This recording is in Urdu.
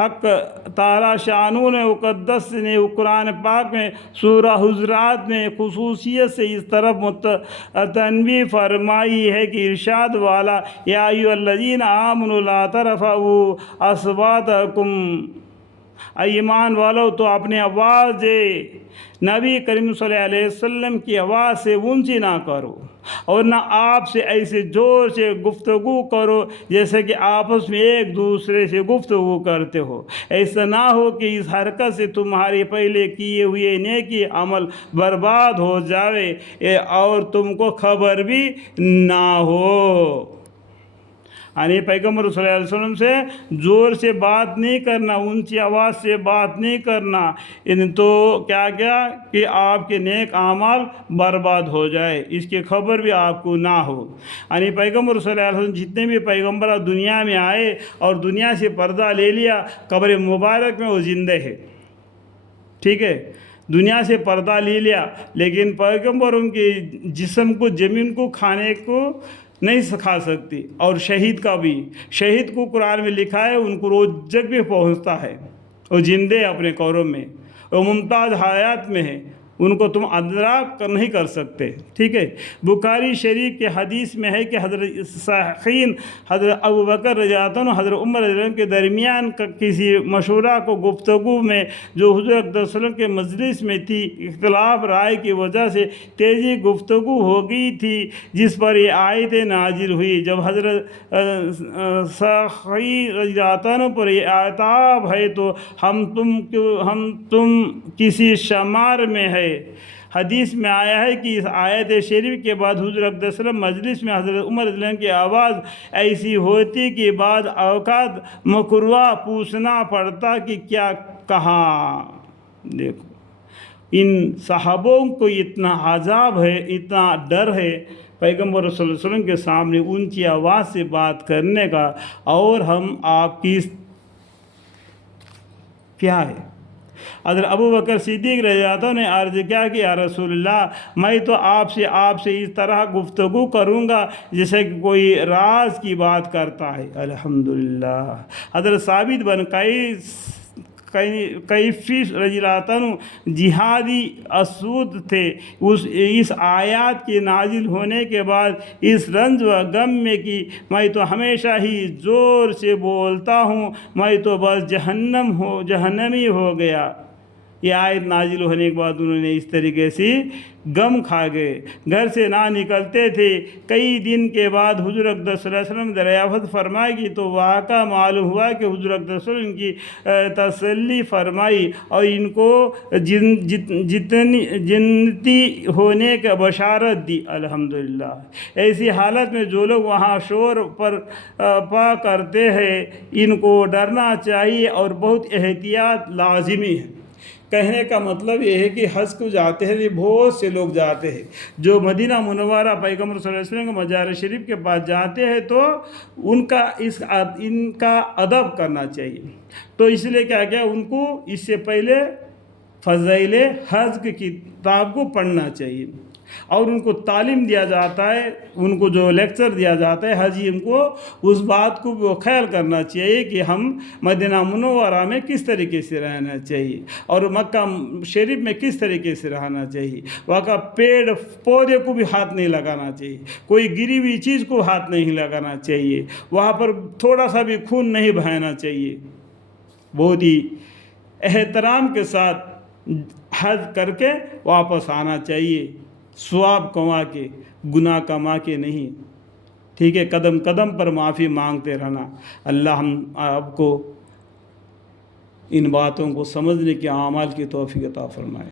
حق تعالی شانو نے مقدس نے قرآن پاک میں سورہ حجرات میں خصوصیت سے اس طرف تنبیہ فرمائی ہے کہ ارشاد والا یا ایھا الذین آمنوا لا ترفعوا اصواتکم، ایمان والو تو اپنے آواز نبی کریم صلی اللہ علیہ وسلم کی آواز سے اونچی نہ کرو، اور نہ آپ سے ایسے زور سے گفتگو کرو جیسے کہ آپس میں ایک دوسرے سے گفتگو کرتے ہو۔ ایسا نہ ہو کہ اس حرکت سے تمہارے پہلے کیے ہوئے نیکی عمل برباد ہو جاوے اور تم کو خبر بھی نہ ہو۔ یعنی پیغمبر صلی اللہ علیہ وسلم سے زور سے بات نہیں کرنا، اونچی آواز سے بات نہیں کرنا، تو کیا کہ آپ کے نیک اعمال برباد ہو جائے، اس کی خبر بھی آپ کو نہ ہو۔ یعنی پیغمبر صلی اللہ علیہ وسلم جتنے بھی پیغمبر دنیا میں آئے اور دنیا سے پردہ لے لیا، قبر مبارک میں وہ زندہ ہے، ٹھیک ہے، دنیا سے پردہ لے لیا، لیکن پیغمبر ان کے جسم کو، زمین کو کھانے کو نہیں کھا سکتی۔ اور شہید کا بھی، شہید کو قرآن میں لکھا ہے ان کو روز جگ بھی پہنچتا ہے، وہ زندے اپنے قبروں میں، وہ ممتاز حیات میں ہے، ان کو تم ادراک نہیں کر سکتے، ٹھیک ہے۔ بخاری شریف کے حدیث میں ہے کہ حضرت صحیحین حضرت ابوبکر رضی اللہ عنہ حضرت عمر رضی اللہ عنہ کے درمیان کسی مشورہ کو گفتگو میں جو حضور صلی اللہ علیہ وسلم کے مجلس میں تھی، اختلاف رائے کی وجہ سے تیزی گفتگو ہو گئی تھی، جس پر یہ آیتیں نازل ہوئی۔ جب حضرت صحیح رضی اللہ عنہ پر یہ عتاب ہے تو ہم تم کسی شمار میں ہے۔ حدیث میں آیا ہے کہ اس آیت شریف کے بعد حضور صلی اللہ علیہ وسلم مجلس میں حضرت عمر رضی اللہ عنہ کی آواز ایسی ہوتی کہ بعض اوقات مکروہ پوچھنا پڑتا کہ کیا کہا۔ دیکھو ان صحابوں کو اتنا عذاب ہے، اتنا ڈر ہے پیغمبر صلی اللہ علیہ وسلم کے سامنے اونچی آواز سے بات کرنے کا، اور ہم آپ کی کیا ہے۔ حضرت ابوبکر صدیق رضی اللہ عنہ نے عرض کیا کہ یا رسول اللہ، میں تو آپ سے اس طرح گفتگو کروں گا جیسے کہ کوئی راز کی بات کرتا ہے۔ الحمدللہ۔ حضرت ثابت بن قیس رضی اللہ عنہ جہادی اسود تھے، اس آیات کے نازل ہونے کے بعد اس رنج و غم میں کہ میں تو ہمیشہ ہی زور سے بولتا ہوں، میں تو بس جہنمی ہو گیا۔ یہ آیت نازل ہونے کے بعد انہوں نے اس طریقے سے غم کھا گئے، گھر سے نہ نکلتے تھے۔ کئی دن کے بعد حضور اقدس صلی اللہ علیہ وسلم دریافت فرمائے گی تو واقعہ معلوم ہوا کہ حضور اقدس صلی اللہ علیہ وسلم کی تسلی فرمائی اور ان کو جنتی ہونے کا بشارت دی۔ الحمدللہ۔ ایسی حالت میں جو لوگ وہاں شور پر پا کرتے ہیں، ان کو ڈرنا چاہیے اور بہت احتیاط لازمی ہے۔ کہنے کا مطلب یہ ہے کہ حج کو جاتے ہیں، بہت سے لوگ جاتے ہیں جو مدینہ منورہ پیغمبر صلی اللہ علیہ وسلم کے مزار شریف کے پاس جاتے ہیں، تو ان کا ادب کرنا چاہیے۔ تو اس لیے کیا ان کو اس سے پہلے فضائل حج کی کتاب کو پڑھنا چاہیے، اور ان کو تعلیم دیا جاتا ہے، ان کو جو لیکچر دیا جاتا ہے حاجی، ان کو اس بات کو بھی خیال کرنا چاہیے کہ ہم مدینہ منورہ میں کس طریقے سے رہنا چاہیے اور مکہ شریف میں کس طریقے سے رہنا چاہیے۔ وہاں کا پیڑ پودے کو بھی ہاتھ نہیں لگانا چاہیے، کوئی گری ہوئی چیز کو ہاتھ نہیں لگانا چاہیے، وہاں پر تھوڑا سا بھی خون نہیں بہانا چاہیے۔ بہت ہی احترام کے ساتھ حج کر کے واپس آنا چاہیے، ثواب کما کے، گناہ کما کے نہیں، ٹھیک ہے۔ قدم قدم پر معافی مانگتے رہنا۔ اللہ ہم آپ کو ان باتوں کو سمجھنے کے اعمال کی توفیق عطا فرمائے۔